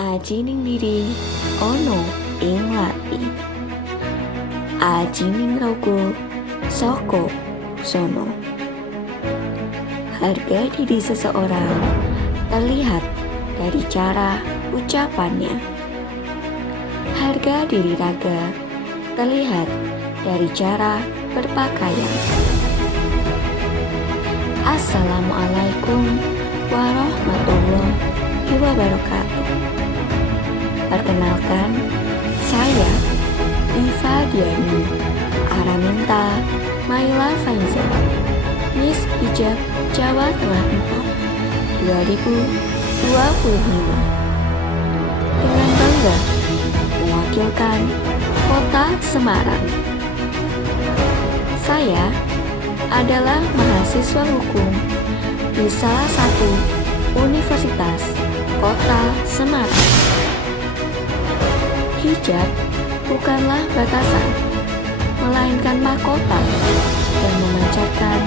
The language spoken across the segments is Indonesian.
Ajining diri ono ing lati. Ajining rogo soko sono. Harga diri seseorang terlihat dari cara ucapannya. Harga diri raga terlihat dari cara berpakaian. Assalamualaikum warahmatullahi wabarakatuh. Perkenalkan, saya Diva Diani Araminta Maila Faiza, Miss Hijab Jawa Tengah 2025. Dengan bangga mewakilkan Kota Semarang. Saya adalah mahasiswa hukum di salah satu universitas Kota Semarang. Hijab bukanlah batasan, melainkan mahkota yang memancarkan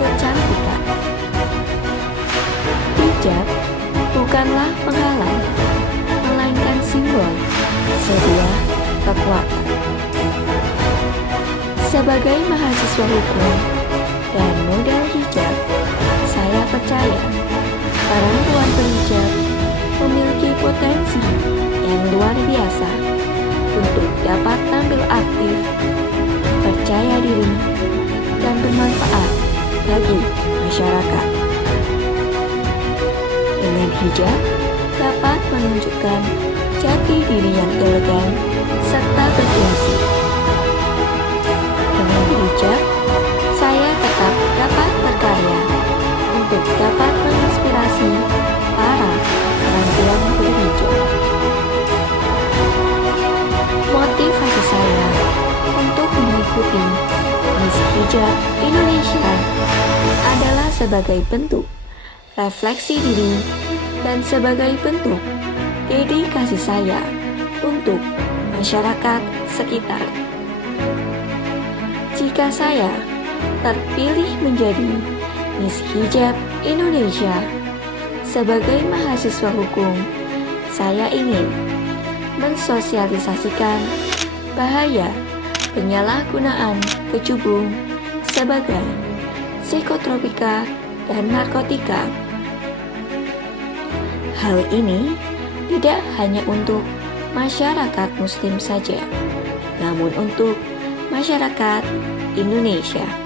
kecantikan. Hijab bukanlah penghalang, melainkan simbol sebuah kekuatan. Sebagai mahasiswa hukum dan modal hijab, saya percaya perempuan berhijab memiliki potensi yang luar biasa untuk dapat tampil aktif, percaya diri, dan bermanfaat bagi masyarakat. Dengan hijab dapat menunjukkan jati diri yang elegan serta berfungsi. Dengan hijab, saya tetap dapat berkarya untuk dapat menginspirasi para perempuan berhijab. Motivasi saya untuk mengikuti Miss Hijab Indonesia adalah sebagai bentuk refleksi diri dan sebagai bentuk dedikasi saya untuk masyarakat sekitar. Jika saya terpilih menjadi Miss Hijab Indonesia sebagai mahasiswa hukum, saya ingin mensosialisasikan bahaya penyalahgunaan kecubung sebagai psikotropika dan narkotika. Hal ini tidak hanya untuk masyarakat Muslim saja, namun untuk masyarakat Indonesia.